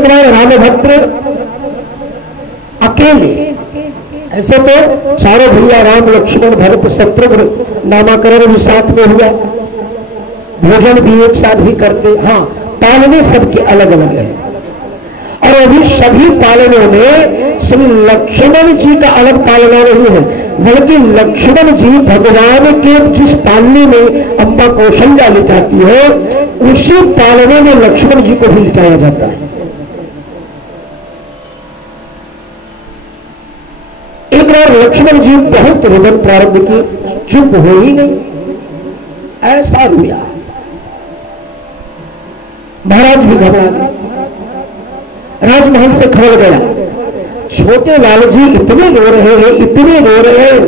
एक बार रामभद्र अकेले, ऐसे तो चारों भैया राम लक्ष्मण भरत शत्रुघ्न नामाकरण भी साथ में हुआ, भोजन भी एक साथ भी करते। हाँ, पालने सबके अलग अलग है, और अभी सभी पालनों में श्री लक्ष्मण जी का अलग पालना नहीं है, बल्कि लक्ष्मण जी भगवान के जिस पालने में अम्बा कौशल्या लिटाती है, उसी पालने में लक्ष्मण जी को भी लिटाया जाता है। एक बार लक्ष्मण जी बहुत रुदन प्रारंभ की, चुप हो ही नहीं, ऐसा हुआ। महाराज भी घबरा गए, राजमहल से खबर गया, छोटे लाल जी इतने रो रहे हैं, इतने रो रहे हैं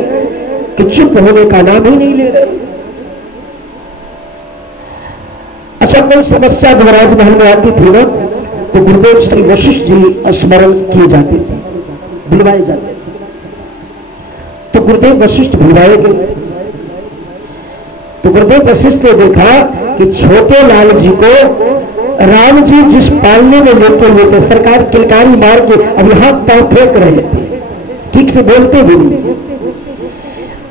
कि चुप होने का नाम ही नहीं ले रहे। अच्छा, कोई समस्या जब राजमहल में आती थी ना, तो गुरुदेव श्री वशिष्ठ जी स्मरण किए जाते थे, बुलवाए जाते थे। तो गुरुदेव वशिष्ठ बुलवाए गए, तो गुरुदेव वशिष्ठ ने देखा कि छोटे लाल जी को राम जी जिस पालने में लेते हुए थे, सरकार किलकारी मार के अब हाथ पांव फेंक रहे थे, ठीक से बोलते भी नहीं,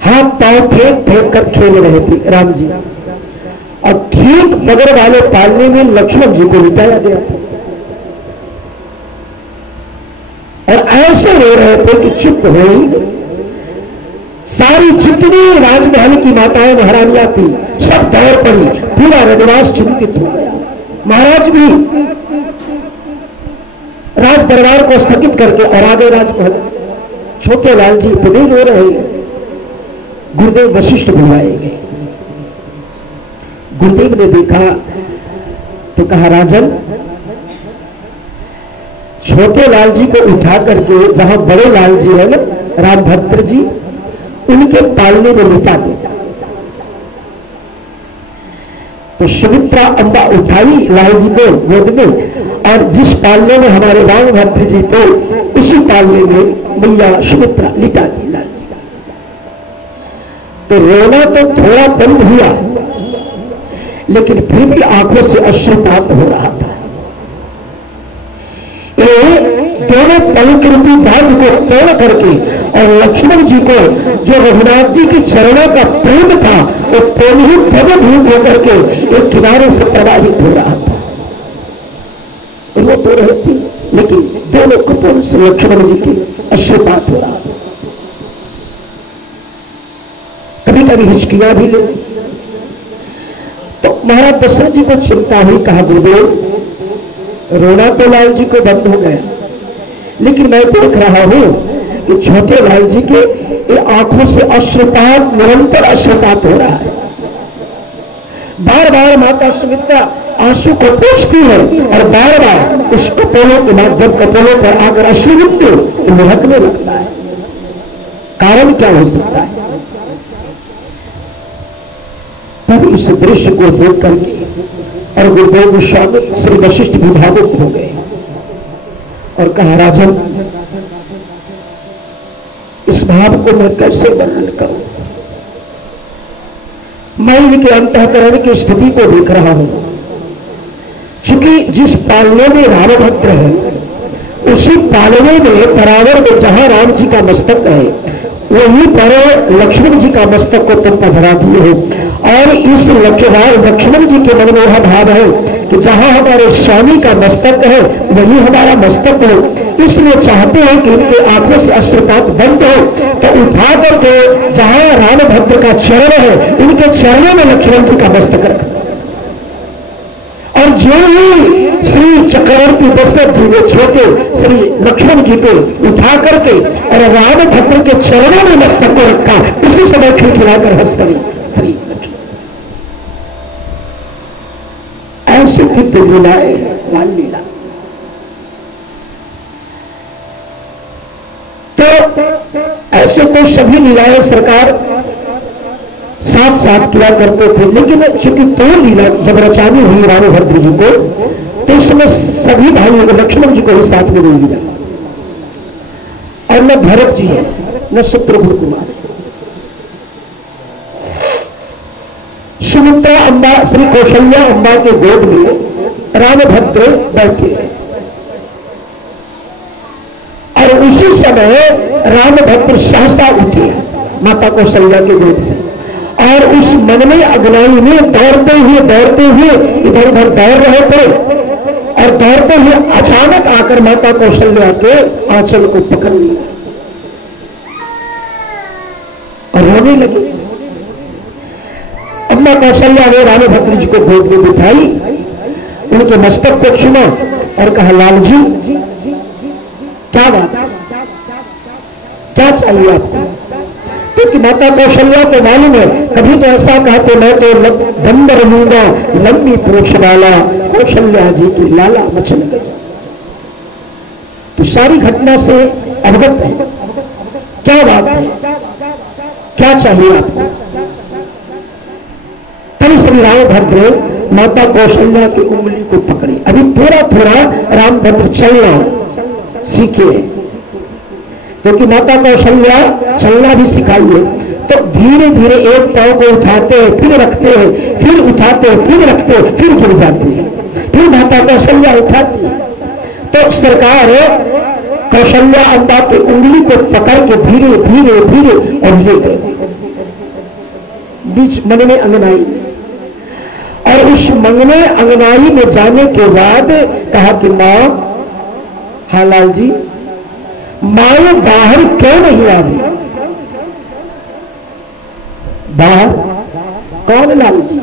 हाथ पांव फेंक फेंक कर खेल रहे थे राम जी, और ठीक बगल वाले पालने में लक्ष्मण जी को लिटाया गया था, और ऐसे रो रहे थे कि चुप हो ही गए। सारी जितनी राजमहल की माताएं महारानियां थी सब दौड़ पड़ी, पूरा रघुराज चिंतित हो गया। महाराज भी राज दरबार को स्थगित करके और आगे राजमहल, छोटे लाल जी इतने रो रहे हैं। गुरुदेव वशिष्ठ बुलाए गए, गुरुदेव ने देखा तो कहा, राजन, छोटे लाल जी को उठा करके जहां बड़े लाल जी है ना, रामभद्र जी, उनके पालने में लिटा दे। तो सुमित्रा अम्बा उठाई लाल जी को गोद में, और जिस पालने में हमारे रामभद्र जी थे उसी पालने में मैया सुमित्रा लिटा दी लाल जी। तो रोना तो थोड़ा बंद हुआ, लेकिन फिर भी आंखों से अश्रुपात हो रहा था। दोनों पलक रूपी बांध को तोड़ करके और लक्ष्मण जी को जो रघुनाथ जी के चरणों का प्रेम था, वो प्रेम ही प्रबंधित होकर के एक किनारे से प्रवाहित हो रहा था। वो तो रहे थे, लेकिन दोनों कपोल से लक्ष्मण जी के अश्रुपात हो रहा था। कभी कभी हिचकियां भी ले। तो महाराज दशरथ जी को चिंता हुई, कहा, गुरुदेव, रोना तो लाल जी को बंद हो गया, लेकिन मैं देख रहा हूं कि छोटे लाल जी के आंखों से अश्रुपात, निरंतर अश्रुपात हो रहा है। बार बार माता सुमित्रा आंसू को पोंछती है और बार बार उस कपोलों के माध्यम कपोलों पर आकर अश्रुबिंदु निहकने लगता है। कारण क्या हो सकता है? तब इस दृश्य को देख करके और गुरुदेव गोस्वामी श्री वशिष्ठ भी भावुक हो गए और कहा, राजन, इस भाव को मैं कैसे वर्णन करूं? मैं इनके अंतःकरण की स्थिति को देख रहा हूं, क्योंकि जिस पालने में रामभद्र है उसी पालने में बराबर में जहां राम जी का मस्तक है, वहीं पर लक्ष्मण जी का मस्तक को तुम पधरा दिए हो। और इस लक्ष्मण जी के मन में यह भाव है कि जहां हमारे स्वामी का मस्तक है वही हमारा मस्तक हो, इसलिए चाहते हैं कि इनके आंखों से अश्रुपात बंद हो। तो उठा करके जहां रामभद्र का चरण है, इनके चरणों में लक्ष्मण जी का मस्तक रख, और जो ही श्री चक्रवर्ती दशरथ जी ने छोटे श्री लक्ष्मण जी को उठा करके और रामभद्र के चरणों में मस्तक को रखा, उसी समय खिलखिलाकर हंस पड़ी श्री लक्ष्मण। ऐसी दिव्य लीलाएं बाल लीला। तो ऐसे तो सभी लीलाएं सरकार साथ साथ किया करते थे, लेकिन चूंकि दो लीला जब रचानी हुई रामभद्र जी को, तो इसमें सभी भाइयों को लक्ष्मण जी को ही साथ में नहीं लिया, और न भरत जी है न शत्रुघ्न कुमार। सुमित्रा अम्बा श्री कौशल्या अम्बा के गोद में रामभद्र बैठे हैं उसी समय रामभद्र सहसा उठे माता कौशल्या के गोद से, और उस मन में अग्नाई में दौड़ते हुए इधर उधर दौड़ रहे थे, और दौड़ते हुए अचानक आकर माता कौशल्या के आंचल को पकड़ लिया और रोने लगी। अम्मा कौशल्या ने रामभद्र जी को गोद में बिठाई, उनके मस्तक को छुआ और कहा, लाल जी क्या बात, क्या चाहिए आपको? क्योंकि माता कौशल्या को मालूम है, कभी तो ऐसा कहा तो मैं तो दंड लूंगा लंबी पूंछ वाला, कौशल्या जी की लाला मचल गई। तो सारी घटना से अवगत है, क्या बात है, क्या चाहिए आपको? तब श्री रामभद्र माता कौशल्या की उंगली को पकड़ी। अभी थोड़ा थोड़ा रामभद्र चलना सीखे, क्योंकि माता कौशल्या चलना भी सिखाई है। तो धीरे धीरे एक पांव को उठाते हैं, फिर रखते हैं, फिर उठाते हैं, फिर रखते हैं, फिर गिर जाते हैं, फिर माता कौशल्या उठाती है। तो सरकार कौशल्या अम्बा की उंगली को पकड़ के धीरे धीरे धीरे और ले गए बीच मंगने अंगनाई, और उस मंगने अंगनाई में जाने के बाद कहा कि मां, हाँ लाल जी, मां बाहर क्यों नहीं आ रही? बाहर कौन लाल जी?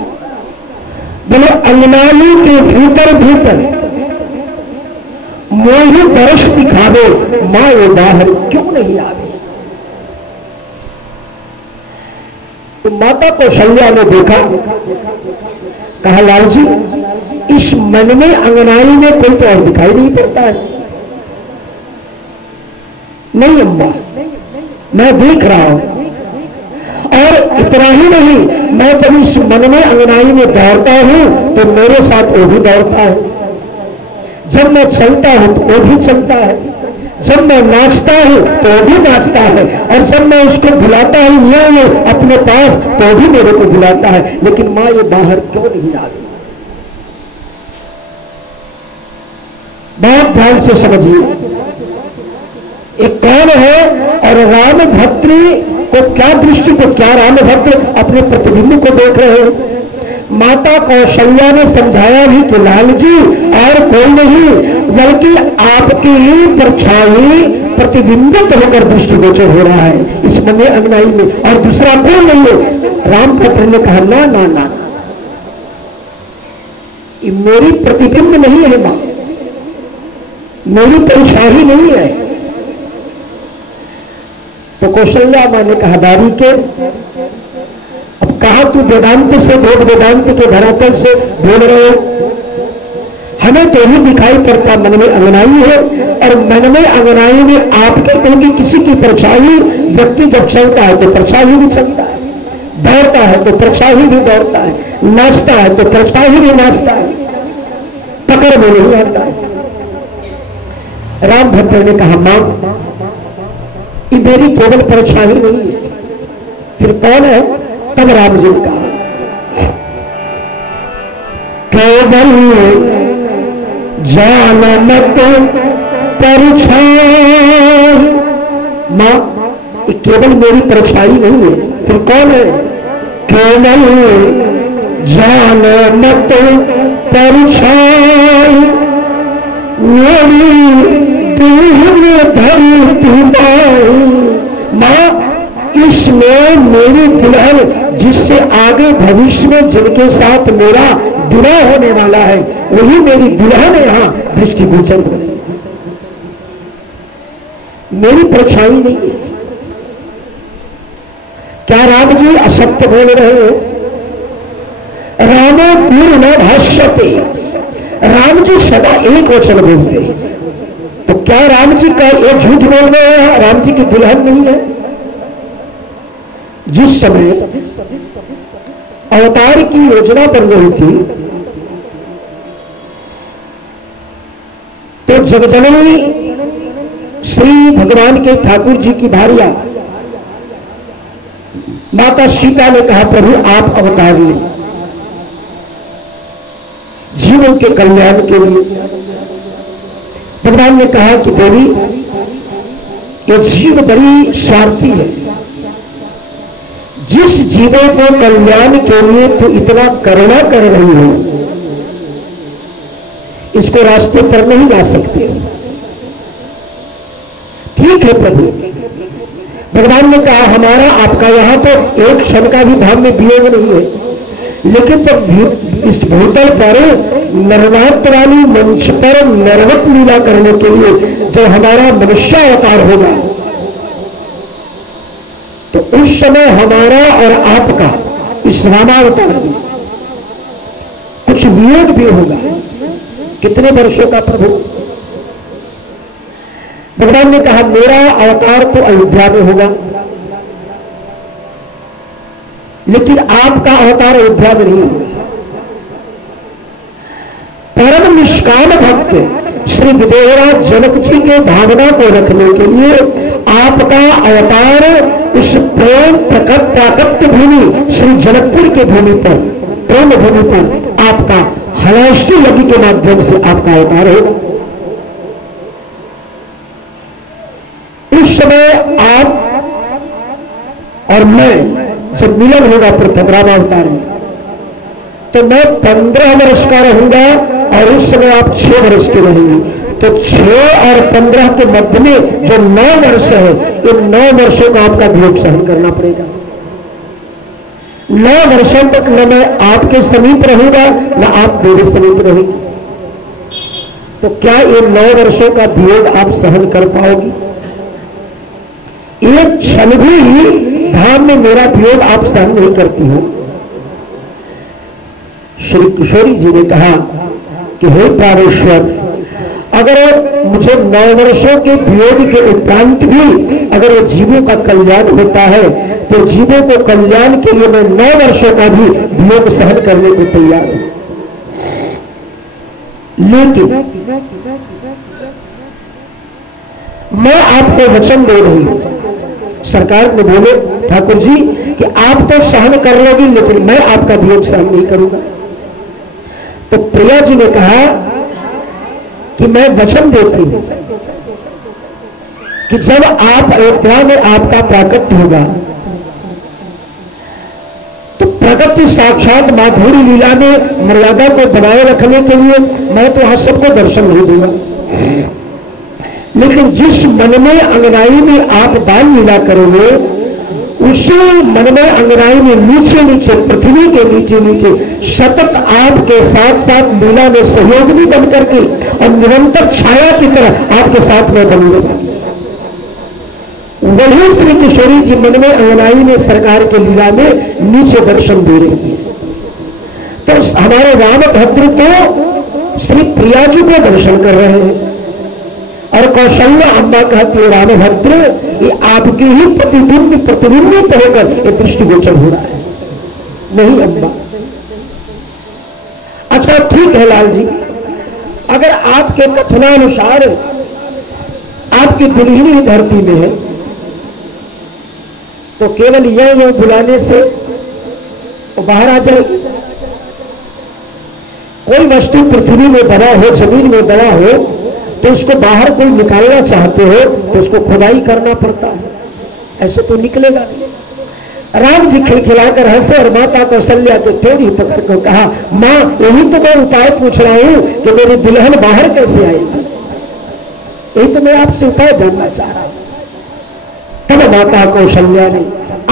बोले अंगनाई के भीतर भीतर मोही दर्श दिखावे, मां ये बाहर क्यों नहीं आ रही? तो माता कौशल्या ने देखा, कहा लाल जी, इस मन में अंगनाई में कोई तो और दिखाई नहीं पड़ता है। नहीं अम्मा, मैं देख रहा हूं, और इतना ही नहीं, मैं जब इस मन में अंगनाई में दौड़ता हूं तो मेरे साथ वो भी दौड़ता है, जब मैं चलता हूं तो वो भी चलता है, जब मैं नाचता हूं तो वो भी नाचता है, और जब मैं उसको बुलाता हूं ये अपने पास तो वो भी मेरे को बुलाता है। लेकिन मां ये बाहर क्यों नहीं आ रही? बहुत ध्यान से समझिए, एक कौन है और रामभद्र को क्या दृष्टि को, क्या रामभद्र अपने प्रतिबिंब को देख रहे हैं? माता कौशल्या ने समझाया भी कि लाल जी और कोई नहीं, बल्कि आपकी ही परछाई प्रतिबिंबित होकर दृष्टिगोचर हो रहा है इस मंगने अंगनाई में, और दूसरा कोई नहीं है। रामभद्र ने कहा, ना ना ना, ये मेरी प्रतिबिंब नहीं है मां, मेरी परछाई नहीं है। तो कौशल्या मां ने कहा, दारी के, अब कहा तू वेदांत से, वेद वेदांत के धरातल से बोल रहे हो, हमें तो ही दिखाई पड़ता मन में अंगनाई है, और मन में अंगनाई में आपके बल्कि किसी की परछाई, व्यक्ति जब चलता है तो परछाई भी चलता है, दौड़ता है तो परछाई भी दौड़ता है, नाचता है तो परछाई भी नाचता है, पकड़ में नहीं आता है। रामभद्र ने कहा, मां ये मेरी केवल परछाई नहीं है, फिर कौन है? तब राम जी ने कहा, केवल जान मत परछाई। मां ये केवल मेरी परछाई नहीं है, फिर कौन है? केवल जान मत परछाई, मेरी धरती मां, इसमें मेरी दुल्हन, जिससे आगे भविष्य में जिनके साथ मेरा विवाह होने वाला है, वही मेरी दुल्हन यहां दृष्टिगोचर हो रही है, मेरी परछाई नहीं है। क्या राम जी असत्य बोल रहे हो? रामो पूर्ण भाष्यते, राम जी सदा एक वचन बोलते हैं, तो क्या राम जी का एक झूठ बोल रहे हैं? राम जी की दुल्हन नहीं है? जिस समय अवतार की योजना बन रही थी तो जगजननी श्री भगवान के ठाकुर जी की भार्या माता सीता ने कहा, प्रभु आप अवतार लें जीवों के कल्याण के लिए। भगवान ने कहा कि देवी ये जीव बड़ी स्वार्थी है। जिस जीवों को कल्याण के लिए तो इतना करुणा कर रही हो, इसको रास्ते पर नहीं ला सकते। ठीक है प्रभु, भगवान ने कहा हमारा आपका यहां तो एक क्षण का भी धाम में वियोग नहीं है, लेकिन जब इस भूतल पर नरनाथवाणी मंच पर नरवत लीला करने के लिए जब हमारा मनुष्य अवतार होगा, तो उस समय हमारा और आपका इस रामावतार में कुछ वियोग भी होगा। कितने वर्षों का प्रभु? भगवान ने कहा मेरा अवतार तो अयोध्या में होगा, लेकिन आपका अवतार अयोध्या में नहीं होगा। परम निष्काम भक्त श्री विदेहराज जनक जी के भावना को रखने के लिए आपका अवतार इस प्रेम प्रकट प्राकट्य भूमि श्री जनकपुर के भूमि पर, प्रेम भूमि पर आपका हलाष्टी यज्ञ के माध्यम से आपका अवतार होगा। इस समय आप और मैं जब मिलन होगा प्रथम रामावतार में, तो मैं 15 वर्ष का रहूंगा और उस समय आप 6 वर्ष के रहेंगे। तो 6 और 15 के मध्य में जो 9 वर्ष है, इन 9 वर्षों का आपका वियोग सहन करना पड़ेगा। 9 वर्षों तक न मैं आपके समीप रहूंगा न आप मेरे समीप रहेंगे। तो क्या ये 9 वर्षों का वियोग आप सहन कर पाओगी? एक क्षण भी धाम में मेरा वियोग आप सहन नहीं करती हो। श्री किशोरी जी ने कहा कि हे प्राणेश्वर, अगर मुझे 9 वर्षों के वियोग के उपरांत भी अगर ये जीवों का कल्याण होता है, तो जीवों को कल्याण के लिए मैं 9 वर्षों का भी वियोग सहन करने को तैयार हूं। लेकिन मैं आपको वचन दे रही हूं। सरकार ने बोले ठाकुर जी कि आप तो सहन कर लोगी, लेकिन मैं आपका वियोग सहन नहीं करूंगा। तो प्रिया जी ने कहा कि मैं वचन देती हूं कि जब आप अयोध्या में आपका प्राकट्य होगा, तो प्रगति साक्षात माधुरी लीला में मर्यादा को बनाए रखने के लिए मैं तो वहां सबको दर्शन नहीं दूंगा, लेकिन जिस मन में अंगनाई में आप बाल लीला करोगे, उसी मन में अंगनाई में नीचे नीचे, पृथ्वी के नीचे नीचे सतत आपके साथ साथ लीला में सहयोगी बन करके और निरंतर छाया की तरह आपके साथ में बनूंगा। वही श्री किशोरी जी मन में अंगनाई में सरकार के लीला में नीचे दर्शन दे रही है। तो हमारे रामभद्र तो श्री प्रिया जी को दर्शन कर रहे हैं और कौशल्या अम्मा कहती है रामभद्र ये आपके ही प्रतिबिंबित होकर ये दृष्टिगोचर हो रहा है। नहीं अम्मा। अच्छा ठीक है लाल जी, अगर आपके कथनानुसार आपकी दुल्हनी धरती में है, तो केवल यह बुलाने से वो बाहर आ जाएगी। कोई वस्तु पृथ्वी में बना हो, जमीन में बना हो, तो उसको बाहर कोई निकालना चाहते हो तो उसको खुदाई करना पड़ता है, ऐसे तो निकलेगा नहीं। राम जी खिलखिलाकर हंसे और माता कौशल्या को तेरी पकड़ को कहा, मां यही तो मैं उपाय पूछ रहा हूं कि मेरी दुल्हन बाहर कैसे आएगी, यही तो मैं आपसे उपाय जानना चाह रहा हूं। तब माता कौशल्या ने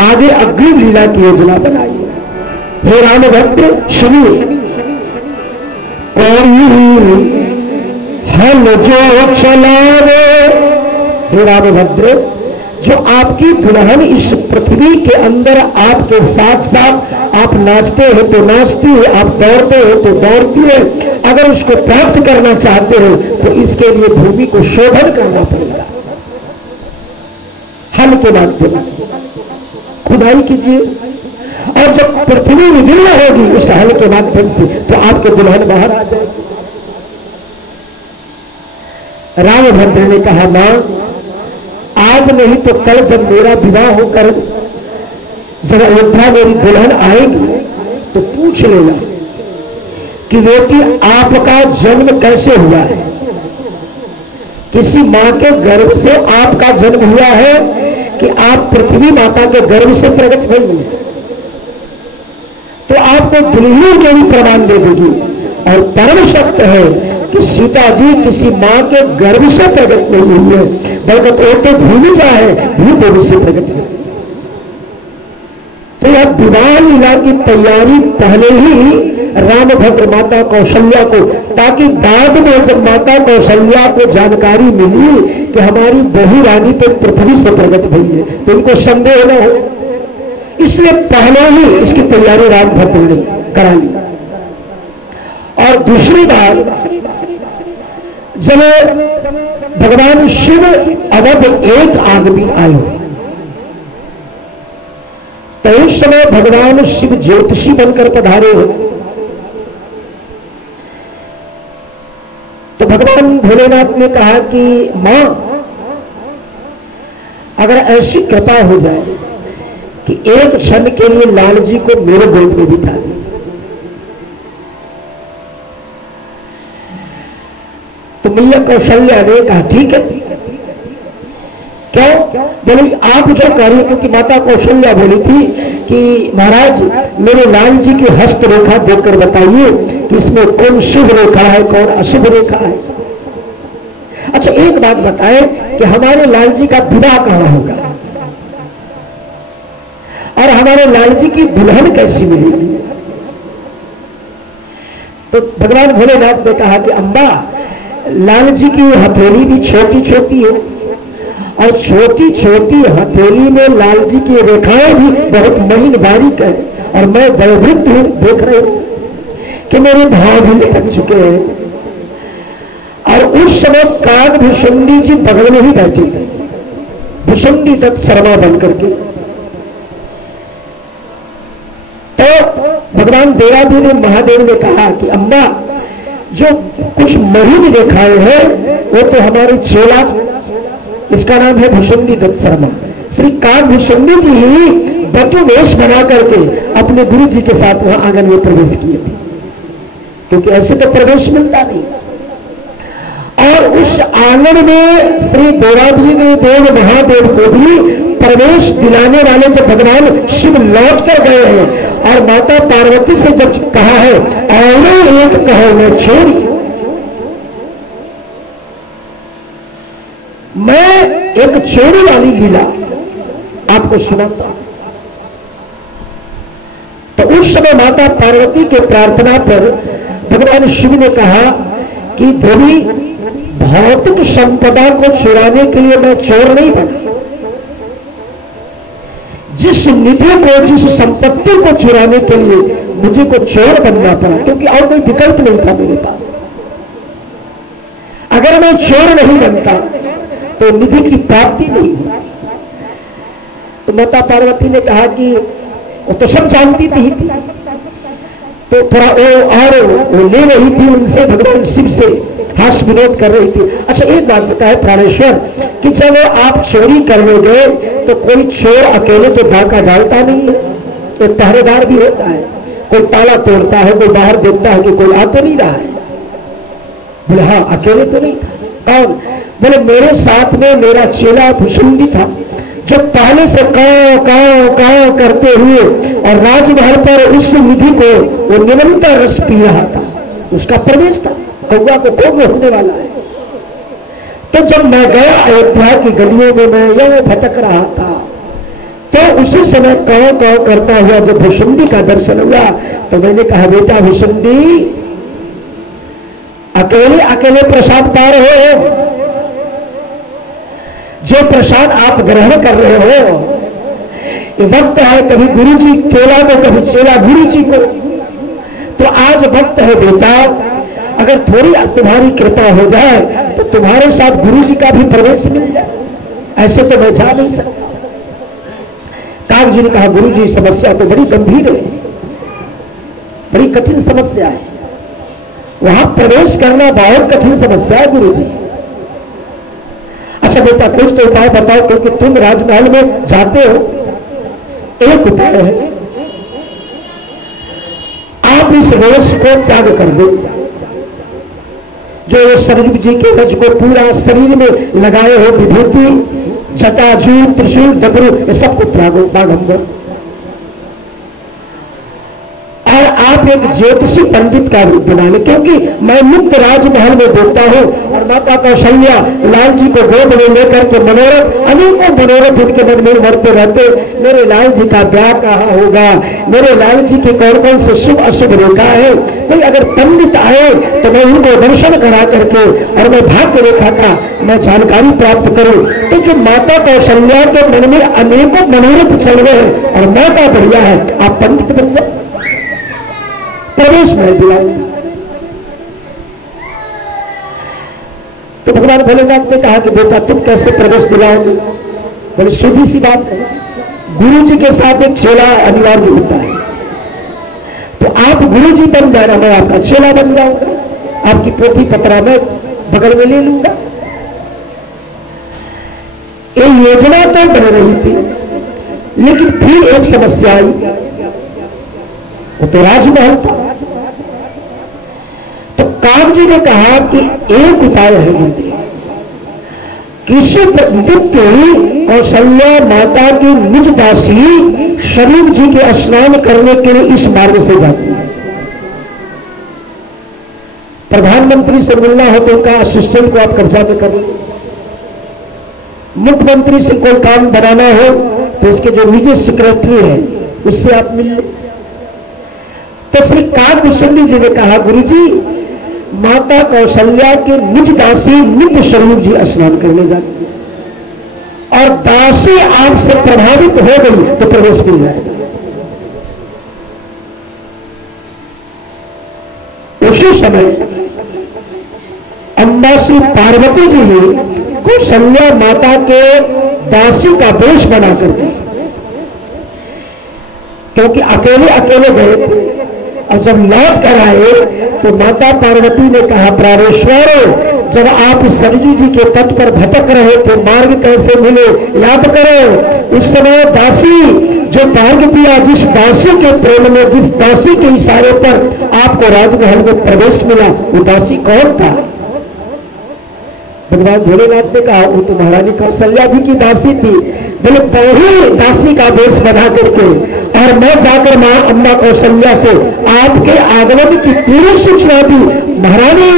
आगे अग्रिम लीला की योजना बनाई। हे रामभद्र सुनिए, हल जो चलावे, हे रामभद्र जो आपकी दुल्हन इस पृथ्वी के अंदर आपके साथ साथ आप नाचते हो तो नाचती है, आप दौड़ते हो तो दौड़ती है, अगर उसको प्राप्त करना चाहते हो तो इसके लिए भूमि को शोधन करना पड़ेगा। हल के माध्यम से खुदाई कीजिए और जब पृथ्वी विभिन्न होगी उस हल के माध्यम से तो आपके दुल्हन बाहर आ जाएगी। रामभद्र ने कहा मां आज नहीं तो कल जब मेरा विवाह होकर जब अयोध्या मेरी दुल्हन आएगी तो पूछ लेना कि बेटी आपका जन्म कैसे हुआ है, किसी मां के गर्भ से आपका जन्म हुआ है कि आप पृथ्वी माता के गर्भ से प्रकट हुए, तो आपको दुल्हन में भी प्रमाण दे देगी। और परम सत्य है कि सीता जी किसी मां के गर्भ से प्रकट नहीं हुई है, बल्कि वो तो भूमिजा है, भूदेवी से प्रकट हुई। तो यह विवाह लीला की तैयारी पहले ही रामभद्र माता कौशल्या को, ताकि बाद में जब माता कौशल्या को जानकारी मिली कि हमारी बहू रानी तो पृथ्वी से प्रकट हुई है, तो उनको संदेह न हो, इसलिए पहले ही इसकी तैयारी रामभद्र ने करा ली। और दूसरी बात, जब भगवान शिव अवध एक आदमी आए, तो उस समय भगवान शिव ज्योतिषी बनकर पधारे हो। तो भगवान भोलेनाथ ने कहा कि मां, अगर ऐसी कृपा हो जाए कि एक क्षण के लिए लाल जी को मेरे गोद में बिठा दे, तो मैया कौशल्या ने कहा ठीक है। क्यों? बोले आप जो कह रही, क्योंकि माता कौशल्या बोली थी कि महाराज मेरे लाल जी की हस्त रेखा देखकर बताइए कि इसमें कौन शुभ रेखा है, कौन अशुभ रेखा है। अच्छा एक बात बताएं कि हमारे लाल जी का विवाह कहां होगा और हमारे लाल जी की दुल्हन कैसी मिलेगी। तो भगवान भोलेनाथ ने कहा कि अम्बा, लाल जी की हथेली भी छोटी छोटी है और छोटी छोटी हथेली में लाल जी की रेखाएं भी बहुत महीन बारीक है, और मैं वयोवृद्ध हूं, देख रहे हूं कि मेरे भाव भी निकल चुके हैं। और उस समय काग भुषुंडी जी बगल में ही बैठे थे, भुषुंडी दत्त शर्मा बन करके। तो भगवान देवादेव महादेव ने कहा कि अम्बा, जो कुछ महीन रेखाएं हैं वो तो हमारे चेला, इसका नाम है भुषुंडी दत्त शर्मा, श्री काग भुषुंडी जी ही बटु वेश बना करके अपने गुरु जी के साथ वहां आंगन में प्रवेश किए थे, क्योंकि ऐसे तो प्रवेश मिलता नहीं। और उस आंगन में श्री देवादेव महादेव को भी प्रवेश दिलाने वाले जो भगवान शिव लौट कर गए हैं, और माता पार्वती से जब कहा है और एक कहो मैं छोड़ी, मैं एक चोरी वाली लीला आपको सुनाता हूं। तो उस समय माता पार्वती के प्रार्थना पर भगवान शिव ने कहा कि देवी, भौतिक संपदा को चुराने के लिए मैं चोर नहीं बना, जिस निधि को, जिस संपत्ति को चुराने के लिए मुझे को चोर बनना पड़ा, क्योंकि और कोई विकल्प नहीं था मेरे पास। अगर मैं चोर नहीं बनता तो निधि की प्राप्ति नहीं हुई। तो माता पार्वती ने कहा कि वो तो सब जानती थी, तो थोड़ा वो ले रही थी उनसे, भगवान शिव से हास्य विनोद कर रही थी। अच्छा एक बात बताए प्राणेश्वर, कि जब आप चोरी करने गए तो कोई चोर अकेले तो डाका डालता नहीं है, तो पहरेदार भी होता है, कोई ताला तोड़ता है, कोई बाहर देखता है कि कोई आ तो नहीं रहा है। बोले हाँ, अकेले तो नहीं था। और बोले मेरे साथ में मेरा चेला भुषुंडी था, जो पहले से काव काव काव करते हुए और राजमहल पर उस निधि को वो निरंतर रस पी रहा था, उसका प्रवेश था, कौवा को कौन रोकने वाला है। तो जब मैं गया अयोध्या की गलियों में, मैं यह भटक रहा था, तो उसी समय काव काव करता हुआ जब भुषुंडी का दर्शन हुआ, तो मैंने कहा बेटा भुषुंडी, अकेले अकेले प्रसाद पा रहे हो, जो प्रसाद आप ग्रहण कर रहे हो, ये वक्त है कभी गुरु जी चेला को, कभी चेला गुरु जी को। तो आज वक्त है बेटा, अगर थोड़ी तुम्हारी कृपा हो जाए तो तुम्हारे साथ गुरु जी का भी प्रवेश मिल जाए, ऐसे तो मैं जा नहीं सकता। काग जी ने कहा गुरु जी, समस्या तो बड़ी गंभीर है, बड़ी कठिन समस्या है, वहां प्रवेश करना बहुत कठिन समस्या है गुरु जी। अच्छा बेटा कुछ तो उपाय बताओ, क्योंकि तुम राजमहल में जाते हो। एक उपाय है, आप इस वेश को त्याग कर दो, जो सरयुग जी के रज को पूरा शरीर में लगाए हो, विभूति, जटाजू, त्रिशूल, डबरू, ये सबको त्यागो बागंबर। और आप एक ज्योतिषी पंडित का रूप बना ले, क्योंकि मैं मुक्त राजमहल में बोलता हूँ और माता कौशल्या लाल जी को गोद में लेकर के मनोरथ, अनेकों मनोरथ उनके मन में बढ़ते रहते। मेरे लाल जी का ब्याह कहाँ होगा, मेरे लाल जी के कौन कौन से शुभ अशुभ रेखा है। कोई अगर पंडित आए तो मैं उनको दर्शन करा करके और मैं भाग्य रेखा का मैं जानकारी प्राप्त करूं। तो जो माता कौशल्या के मन में अनेकों मनोरथ चल रहे हैं और माता बढ़िया है, आप पंडित बन जाए, प्रवेश में दिलाएंगे। तो भगवान भोलेनाथ ने कहा कि बेटा तुम कैसे प्रवेश दिलाओगे? बोले सीधी सी बात है, गुरु जी के साथ एक चेला अनिवार्य होता है। तो आप गुरु जी बन जाना, मैं आपका चेला बन जाऊंगा, आपकी पोथी पत्रा मैं बगल में ले लूंगा। ये योजना तो बन रही थी, लेकिन फिर एक समस्या आई, वो तो राजमहल था। तो काग जी ने कहा कि एक उपाय है गुरुदेव, किसी नित्य कौशल्या माता की निज दासी शरीफ जी के स्नान करने के लिए इस मार्ग से जाती है। प्रधानमंत्री से मिलना हो तो उनका असिस्टेंट को आप कब्जा में कर लो, मुख्यमंत्री से कोई काम बनाना हो तो उसके जो निजी सेक्रेटरी है उससे आप मिल लो। तो श्री काकभूषणी जी ने कहा गुरु जी, माता कौशल्या के निज दासी नित्य शरीफ जी स्नान करने जाती है और दासी आपसे प्रभावित हो गई तो प्रवेश मिल जाएगा। उसी समय अम्बा श्री पार्वती जी ने कौशल्या माता के दासी का वेश बना करके, क्योंकि अकेले अकेले गए थे, और जब लौट कर आए तो माता पार्वती ने कहा प्राणेश्वर, जब आप सरयू जी के तट पर भटक रहे थे मार्ग कैसे मिले याद करो। उस समय दासी जो मार्ग दिया, जिस दासी के प्रेम में, जिस दासी के इशारे पर आपको राजमहल में प्रवेश मिला, वो दासी कौन था? भगवान भोलेनाथ ने कहा वो तो महारानी कौशल्या जी की दासी थी। बोले वही दासी का वेश बना करके और मैं जाकर मां अम्मा कौशल्या से आपके आगमन की पूरी सूचना दी। महारानी,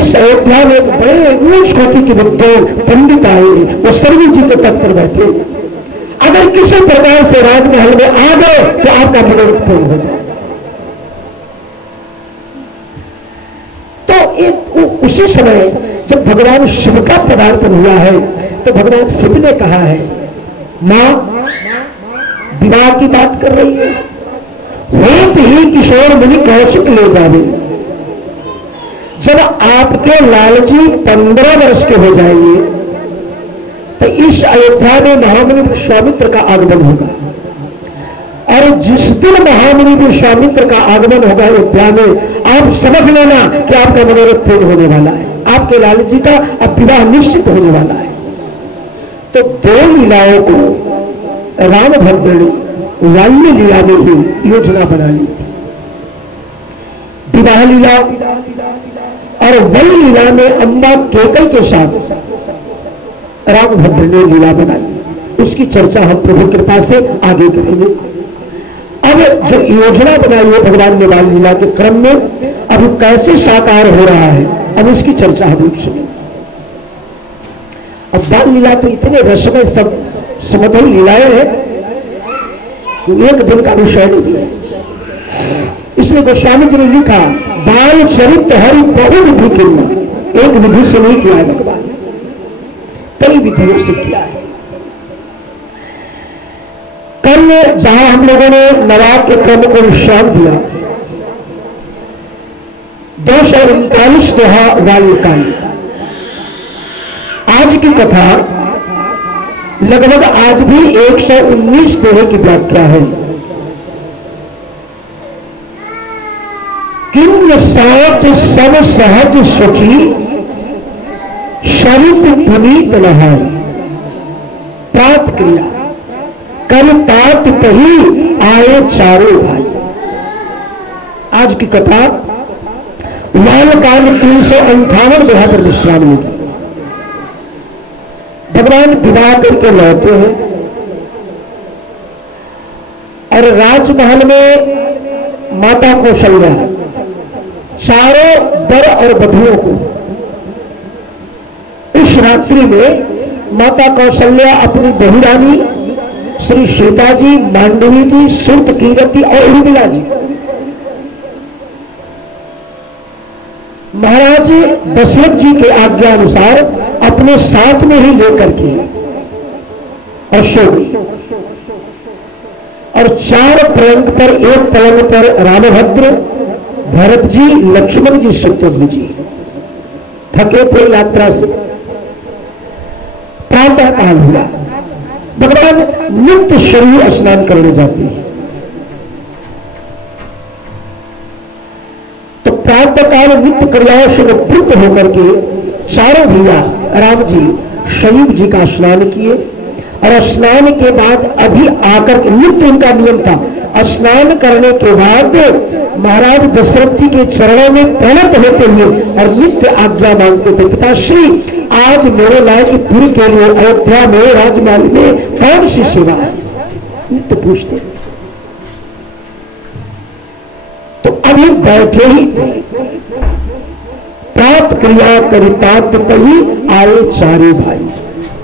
इस अयोध्या में बड़े ऊंच कोटि के विद्वान पंडित आए, वो सरयू जी के तट पर बैठे, अगर किसी प्रकार से राजमहल में आ गए तो आपका मनोरथ पूर्ण हो जाए। तो उसी समय जब भगवान शिव का पदार्पण हुआ है तो भगवान शिव ने कहा है, मां विवाह की बात कर रही है, होत ही किशोर मुनि कौशिक ले जावे। जब आपके लालजी 15 वर्ष के हो जाएंगे तो इस अयोध्या में महामुनि विश्वामित्र का आगमन होगा, और जिस दिन महामुनि विश्वामित्र का आगमन होगा अयोध्या में, आप समझ लेना कि आपका मनोरथ पूर्ण होने वाला है, आपके लालजी का अब विवाह निश्चित होने वाला है। तो दो लीलाओं को रामभद्र ने वाल्य लीला में ही योजना बना ली थी। विवाह लीला और वल लीला में अम्बा केकई के साथ रामभद्र ने लीला बनाई, उसकी चर्चा हम प्रभु कृपा से आगे करेंगे। अब जो योजना बनाई है भगवान ने बाल लीला के क्रम में, अब कैसे साकार हो रहा है, अब उसकी चर्चा हम सुनेंगे। अब बाल लीला तो इतने रसमय सब समधुर लीलाएं हैं, एक दिन का विषय नहीं है। इसलिए गोस्वामी जी ने लिखा, बाल चरित्र हरि बहु विधि किया, एक विधि से नहीं किया है भगवान, कई विधियों से किया है। कल जहां हम लोगों ने नवाब के क्रम को विश्राम दिया, 239 दोहा वाल्यकाल। आज की कथा लगभग आज भी 119 दोहे की व्याख्या है। किन्न सात सब सहज सुची, शरित पुनीत लहाय। प्रात क्रिया कर तात पही आए चारों भाई। आज की कथा लाल काल 358 दोहा पर विश्राम लेगी। भगवान विवाह करके लौटे हैं और राजमहल में माता कौशल्या चारों वर और वधुओं को इस रात्रि में माता कौशल्या अपनी बहू रानी श्री सीता जी, मांडवी जी, सुत कीरति और उर्मिला जी महाराज दशरथ जी के आज्ञा अनुसार अपने साथ में ही लेकर के और सो गई। और 4 पलंग पर, एक पलंग पर रामभद्र, भरत जी, लक्ष्मण जी, शत्रुघ्न जी थके थे यात्रा से। प्रातः काल हुआ, भगवान नित्य शरीर स्नान करने जाते हैं। तो प्रातः काल नित्य क्रियाओं से निवृत्त होकर के चारों भैया राम जी शरीफ जी का स्नान किए और स्नान के बाद अभी आकर के नित्य इनका नियम था, स्नान करने के बाद महाराज दशरथ जी के चरणों में प्रणत होते हुए और नित्य आज्ञा मांगते थे, पिताश्री आज मेरे लायक पुरी के लिए अयोध्या में राजमहल में कौन सी सेवा है, नित्य पूछते। तो अभी बैठे ही प्रात क्रिया करितात कही आए चारे भाई।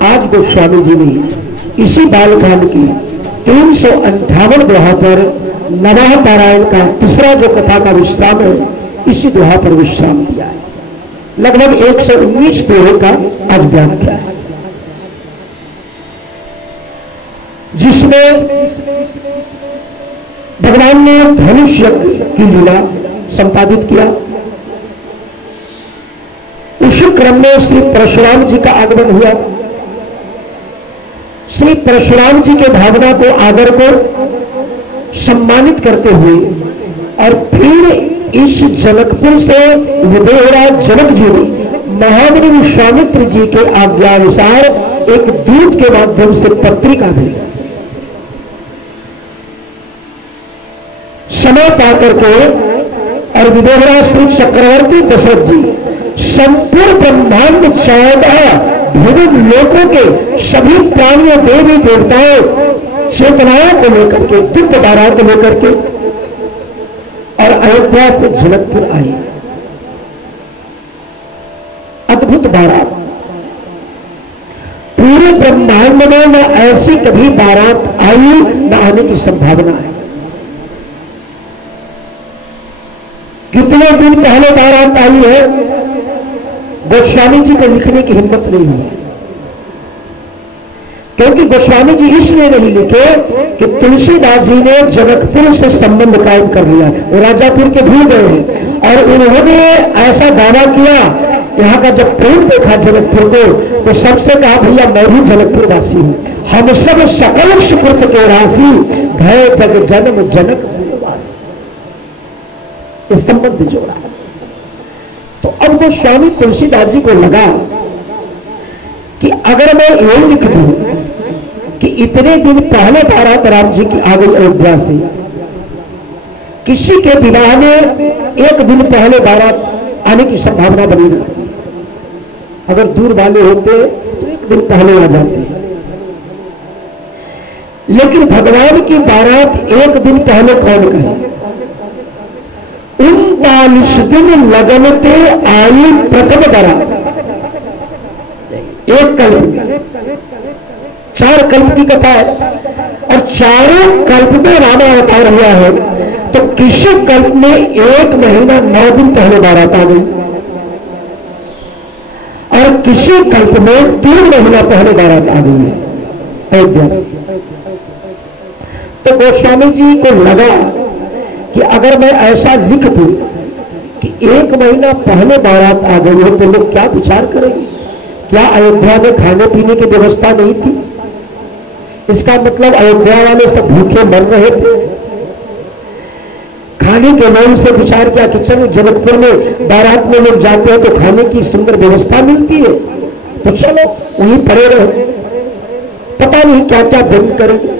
आज गोस्वामी जी ने इसी बालकांड की 358 दोहा पर नवाह पारायण का तीसरा जो कथा का विश्राम है, इसी दोहा पर विश्राम दिया है। लगभग 119 दोहे का आज बयान किया है, जिसमें भगवान ने धनुष यज्ञ की लीला संपादित किया। उसी क्रम में श्री परशुराम जी का आगमन हुआ। श्री परशुराम जी के भावना को, आदर को सम्मानित करते हुए और फिर इस जनकपुर से विदेहराज जनक जी ने महामुनि विश्वामित्र जी के आज्ञानुसार एक दूत के माध्यम से पत्रिका भेजी। समय पाकर के और विदेहराज श्री चक्रवर्ती दशरथ जी संपूर्ण ब्रह्मांड 14 विविध लोकों के सभी प्राणियों, देवी देवताओं, चेतनाओं को लेकर के, दिव्य बारात को लेकर के और अयोध्या से जनकपुर आई। अद्भुत बारात, पूरे ब्रह्मांड में न ऐसी कभी बारात आई न आने की संभावना है। कितने दिन पहले बारात आई है, गोस्वामी जी को लिखने की हिम्मत नहीं हुई, क्योंकि गोस्वामी जी इसलिए नहीं लिखे कि तुलसीदास जी ने जनकपुर से संबंध कायम कर लिया, वो राजापुर के भूल गए हैं और उन्होंने ऐसा दावा किया। यहाँ का जब प्रेम देखा जनकपुर को तो सबसे कहा, भैया मैं भी जनकपुर वासी हूं, हम सब सकल सुकृत के राशि, भय जग जन्म जनक वासी, इस संबंध जोड़ा। तो अब वो स्वामी तुलसीदास जी को लगा कि अगर मैं ये लिख दूं कि इतने दिन पहले बारात राम जी की आ गई अयोध्या से, किसी के विवाह में 1 दिन पहले बारात आने की संभावना बनी रहती, अगर दूर वाले होते तो 1 दिन पहले आ जाते, लेकिन भगवान की बारात 1 दिन पहले कौन कहे। 39 दिन लगनते आई प्रथम बारात, एक कल्प, 4 कल्प की कथा है और चारों कल्प में राम अवतार हुआ है। तो किसी कल्प में 1 महीना 9 दिन पहले बारात आ गई और किसी कल्प में 3 महीना पहले बारात आ गई है अयोध्या से। तो गोस्वामी जी को लगा कि अगर मैं ऐसा लिख दूं कि 1 महीना पहले बारात आ गई हो तो लोग क्या विचार करेंगे, क्या अयोध्या में खाने पीने की व्यवस्था नहीं थी, इसका मतलब अयोध्या वाले सब भूखे मर रहे थे। खाने के नाम से विचार किया कि चलो जनकपुर में बारात में लोग जाते हैं तो खाने की सुंदर व्यवस्था मिलती है, तो चलो वहीं पड़े रहे, पता नहीं क्या क्या बंद करेंगे।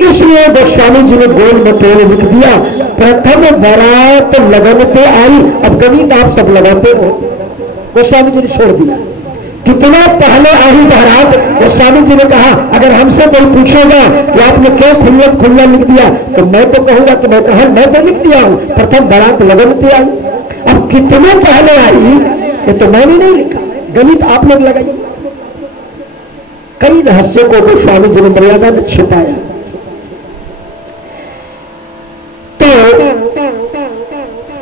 इसलिए गोस्वामी जी ने गोल मटोल लिख दिया, प्रथम बारात लगन पे आई। अब गणित आप सब लगाते हो, गोस्वामी जी ने छोड़ दिया। कितना पहले आई बारात, गोस्वामी जी ने कहा अगर हमसे कोई पूछेगा कि आपने क्यों खुल्ला लिख दिया, तो मैं तो कहूंगा कि मैं तो लिख दिया हूं, प्रथम बारात लगन पे आई। अब कितने पहले आई ये तो मैंने नहीं लिखा, गणित आप लोग लगाइए। कई रहस्यों को गोस्वामी जी ने मर्यादा में छिपाया।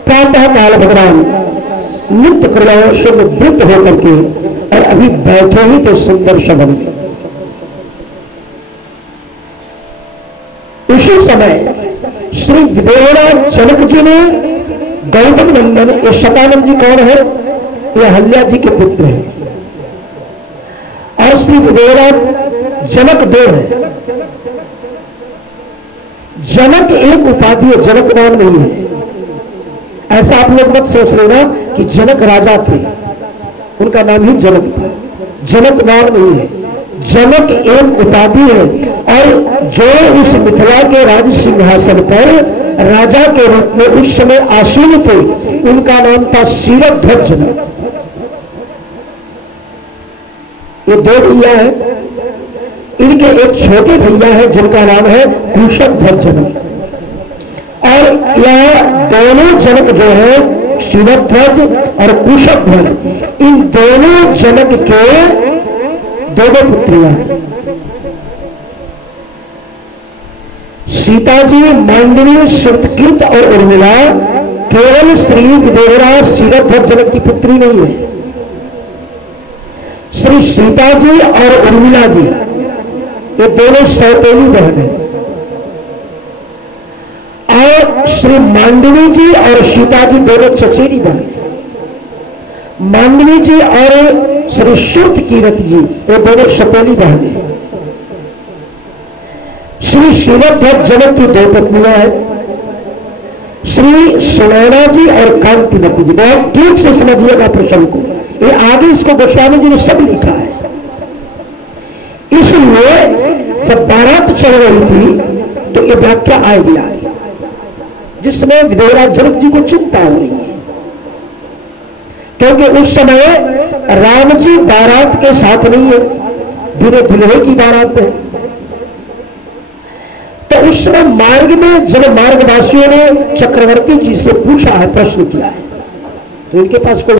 प्रातः काल भगवान नित्य क्रियाओं से निवृत्त होकर के और अभी बैठे ही थे सुंदर सदन में। उसी समय श्री विदेहराज जनक जी ने गौतम नंदन, ये शतानंद जी कौन है? ये अहल्या जी के पुत्र हैं। और श्री विदेहराज जनक दो है। जनक एक उपाधि है, जनक नाम नहीं है। ऐसा आप लोग मत सोच लेना कि जनक राजा थे, उनका नाम ही जनक था, जनक नाम नहीं है। जनक एक उपाधि है। और जो इस मिथिला के राज सिंहासन पर राजा के रूप में उस समय आसीन थे, उनका नाम था शीरध्वज जनक। ये दो भैया हैं, इनके एक छोटे भैया है जिनका नाम है कुशध्वज जनक। और यह दोनों जनक जो है शीरध्वज और कुशध्वज, इन दोनों जनक के दो पुत्रियां हैं। सीता जी, मांडवी, श्रुतकीर्त और उर्मिला केवल श्री विदेहराज शीरध्वज जनक की पुत्री नहीं है। श्री सीता जी और उर्मिला जी ये दोनों सौतेली बहन है। और श्री मांडवी जी और सीता जी दोनों चचेरी बहन। मांडवी जी और श्री श्रुतकीर्त जी ये दोनों सपेली बहन है। श्री शीरध्वज जनक की दो पत्नियां हैं, श्री सुनैना जी और कांतिमती जी। बहुत ठीक से समझिएगा प्रसंग को, ये आगे इसको गोस्वामी जी ने सब लिखा है। इसलिए जब बारात चल रही थी तो ये व्याख्या आएगी जिसमें विदेहराज जनक जी को चिंता हो रही है, क्योंकि उस समय राम जी बारात के साथ नहीं है, दूल्हे दुल्हे की बारात है। तो उस समय मार्ग में जब मार्गवासियों ने चक्रवर्ती जी से पूछा है, प्रश्न किया है, तो इनके पास कोई